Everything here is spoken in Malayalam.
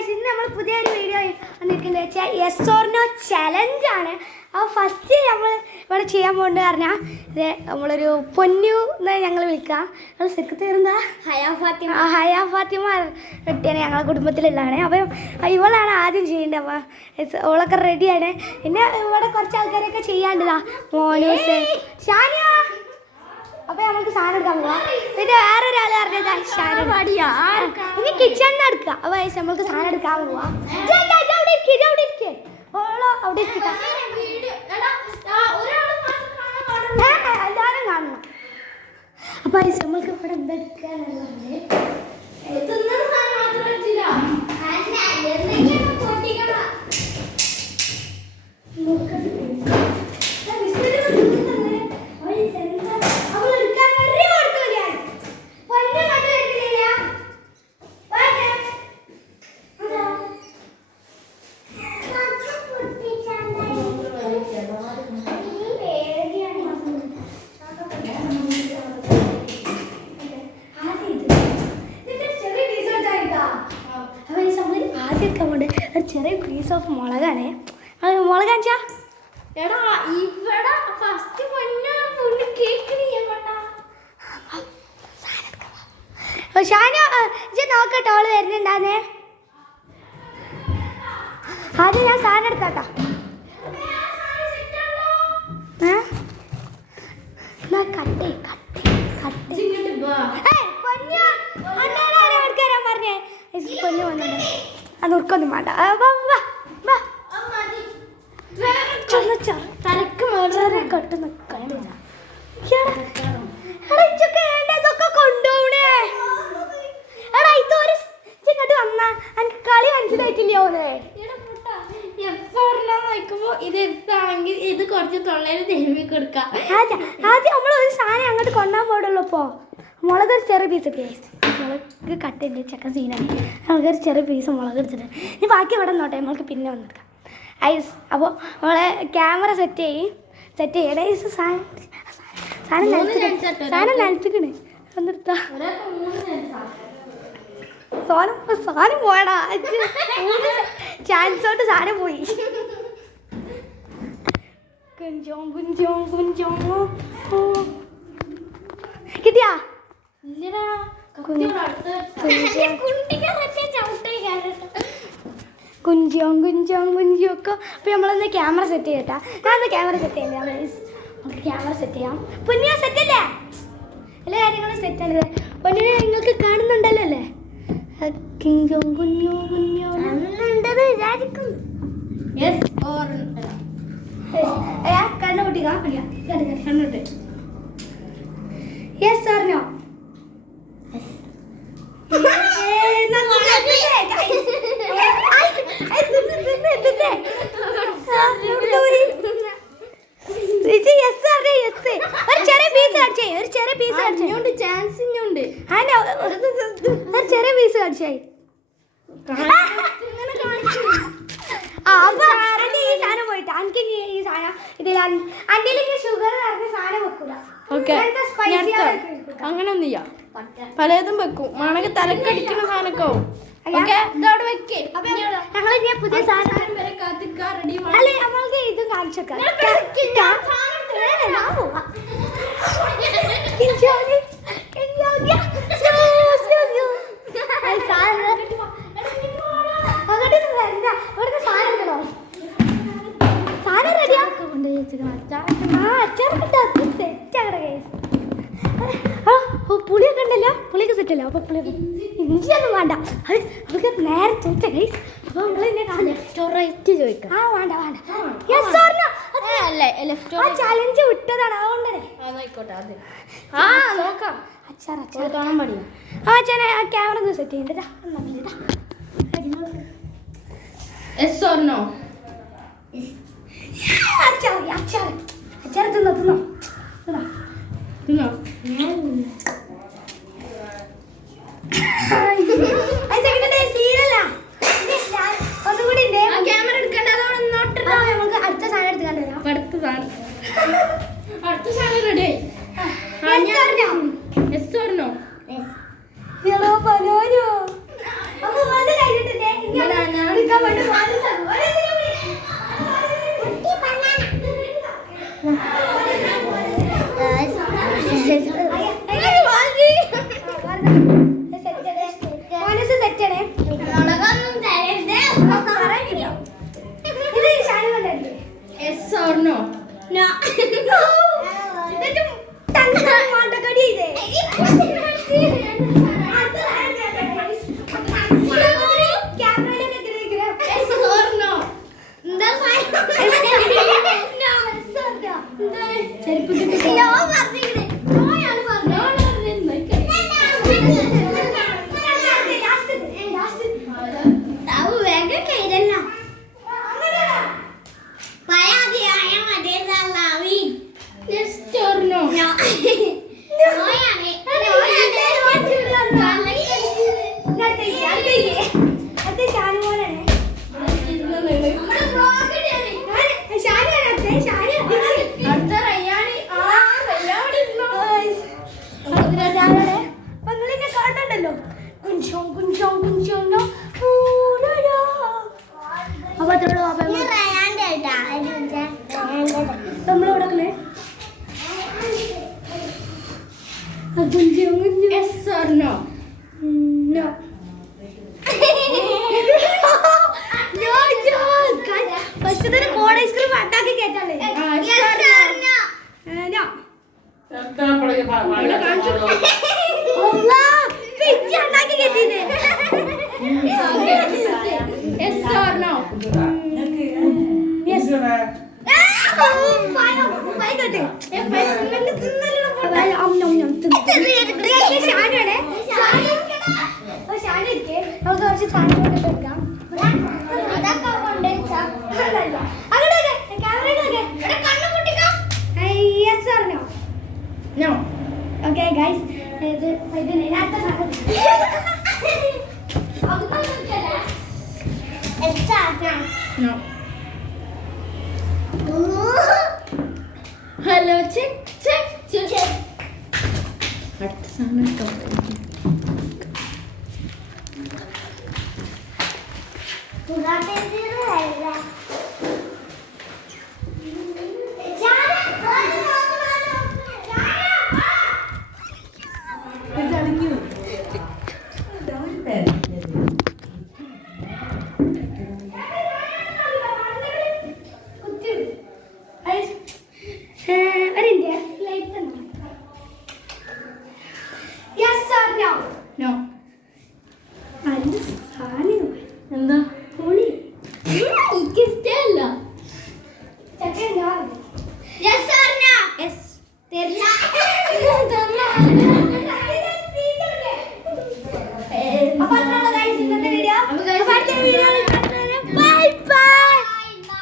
ഗൈസ്, ഇന്ന് നമ്മൾ പുതിയൊരു വീഡിയോ വന്നിരിക്കുന്നത് വെച്ചാൽ യെസ് ഓർ നോ ചലഞ്ചാണ്. അപ്പോൾ ഫസ്റ്റ് നമ്മൾ ഇവിടെ ചെയ്യാൻ പോകേണ്ടത് പറഞ്ഞാൽ ഇത് നമ്മളൊരു പൊന്നു എന്ന് ഞങ്ങൾ വിളിക്കാം. നമ്മൾ സെക്രട്ടറി എന്താ ഹയാ ഫാത്തിമ കുട്ടിയാണ് ഞങ്ങളുടെ കുടുംബത്തിലുള്ളതാണ്. അപ്പം ഇവളാണ് ആദ്യം ചെയ്യേണ്ടത്. അപ്പോൾ അവളൊക്കെ റെഡിയാണ്. പിന്നെ ഇവിടെ കുറച്ച് ആൾക്കാരൊക്കെ ചെയ്യാണ്ടതാ, മോനൂസ്, ഷാനിയ. അപ്പോൾ നമുക്ക് സാധനം എടുക്കാൻ പോവാം. പിന്നെ വേറൊരാൾ പറഞ്ഞത് ഇനി കിച്ചണിന് എടുക്കുക. അപ്പോൾ നമുക്ക് സാധനം എടുക്കാൻ പോവാം. അവിടെ എല്ലാവരും കാണണം. അപ്പൊ നമ്മൾക്ക് ഇവിടെ എന്താ എടുക്കാന്നുള്ളത് ചെറിയ പീസ് ഓഫ് മുളകാണ്. അത് മുളക് കാണിച്ചാ ഷാന നോക്കട്ടോ, അവള് വരുന്നുണ്ടാന്നേ. ആദ്യം ഞാൻ സാധനം എടുക്കാട്ടോ. പറഞ്ഞേ പൊന്നു വന്നിട്ട് അത് ഉറക്കൊന്നും വേണ്ട. തലക്ക് വളരെ കെട്ട് നിൽക്കണ്ടില്ല. ഇതൊക്കെ കൊണ്ടുപോണേ. എടാ ഇതൊരു ഇങ്ങോട്ട് വന്നാ എനിക്ക് കളി മനസ്സിലായിട്ടില്ലയോ? ഇത് എന്താണെങ്കിൽ ഇത് കുറച്ച് തൊള്ളയിൽ തിരുമ്മി കൊടുക്കാം. ആദ്യം നമ്മൾ ഒരു സാധനം അങ്ങോട്ട് കൊണ്ടാൻ പോടുള്ളൂ. ഇപ്പോൾ മുളക് ഒരു ചെറിയ പീസ് പേസ്റ്റ്, മുളക് കട്ടുണ്ട് ചക്കൻ സീനാണ്. നമുക്കൊരു ചെറിയ പീസ് മുളക് എടുത്തിട്ട് ഇനി ബാക്കി ഇവിടെ നോട്ടെ, നമ്മൾക്ക് പിന്നെ വന്നെടുക്കാം ഐസ്. അപ്പോൾ നമ്മളെ ക്യാമറ സെറ്റ് ചെയ്യണേ. സാധനം നനച്ചിക്കണേ വന്നെടുത്താ സാധനം പോയടാ. ചാൻസോട്ട് സാധനം പോയി. കിട്ടിയാ? കുഞ്ചിയൊക്കെ. അപ്പൊ നമ്മളൊന്ന് ക്യാമറ സെറ്റ് ചെയ്യട്ടാ. ഞാൻ ക്യാമറ സെറ്റ് ചെയ്യാം. നമുക്ക് ക്യാമറ സെറ്റ് ചെയ്യാം. പൊന്നിയ സെറ്റ് അല്ലേ? എല്ലാ കാര്യങ്ങളും സെറ്റ് ആണ്. പൊന്നിനെ നിങ്ങൾക്ക് കാണുന്നുണ്ടല്ലോ അല്ലേ? കണ്ണുകൂട്ടി യെസ് ഓർ നോ? ചെറിയ പീസ് കാണിച്ചായി. ഈ സാധനം പോയിട്ട് എനിക്ക് ഈ സാധനം ഇതിൽ അന്റെ ഷുഗർ നിറഞ്ഞ സാധനം വെക്കൂല. അങ്ങനെ ഒന്നും ചെയ്യാം, പലതും വെക്കും. മണക്ക് തലക്കടിക്കുന്ന സാധനമൊക്കെ ആവും. ഇതവിടെ വെക്കേ. ഞങ്ങൾ ഇനി പുതിയ സാധനം അല്ലേ നമ്മൾക്ക് ഇതും കാണിച്ചേക്കാം. പുളിയൊക്കെ ഉണ്ടല്ലോ, പുളിയൊക്കെ സെറ്റല്ലോ. അപ്പൊ പുളി ഇഞ്ചിയൊന്നും വേണ്ട, അതൊക്കെ നേരെ ചോദിച്ച ഗൈസ്. അപ്പൊ ലെഫ്റ്റ് ചോദിക്കാം. വേണ്ട ചലഞ്ച് വിട്ടതാണ്, അതുകൊണ്ടേ നോക്കാം. ക്യാമറ ഒന്ന് സെറ്റ് ചെയ്യണ്ട. അച്ചാർ തിന്നോ ഒന്നുകൂടി ക്യാമറ എടുക്കണ്ട. നമുക്ക് അടുത്ത സാധനം എടുത്തുകൊണ്ട് വരാം. അടുത്ത സാധനം റെഡി ആയി. Yes or no? ഹലോ പനോനോ. അപ്പൊ വന്ന് കഴിഞ്ഞിട്ടില്ലേ പോണ്ട് Yes or no? Yes or no? Yes or no? അടുത്ത റയ്യാനി. റയ്യാൻ ഇരുന്നോ? കാണണ്ടല്ലോ അപ്പൊ അത്രയോട് നമ്മളിവിടെ Yes or no? No. First തന്നെ കോൺ ഐസ്ക്രീം ഉണ്ടാക്കി കേട്ടാലേ ഉണ്ടാക്കി കേട്ടില്ലേ Yes or no? നമുക്ക് കുറച്ച് സാധനങ്ങൾ എടുക്കാം No. ഓക്കെ ഗൈസ് ഇത് ഇതിനകത്ത No. Hello, check, check, check. അടുത്ത സാധനം എടുക്കാം.